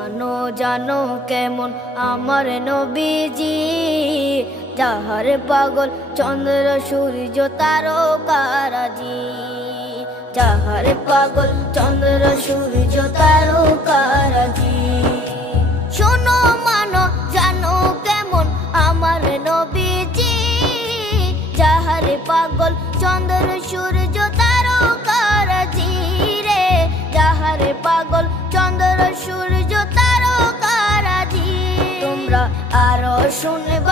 মানো জানো কেমন আমার নবীজি, যাহার পাগল চন্দ্র সূর্য তারকারাজি, যাহার পাগল চন্দ্র সূর্য তারকারাজি। শোনো মানো জানো কেমন আমার নবীজি, যাহার পাগল চন্দ্র সূর্য তারকারাজি রে, যাহার পাগল চন্দ্র সূর্য তারকারাজি। তোমরা আরো শুনবা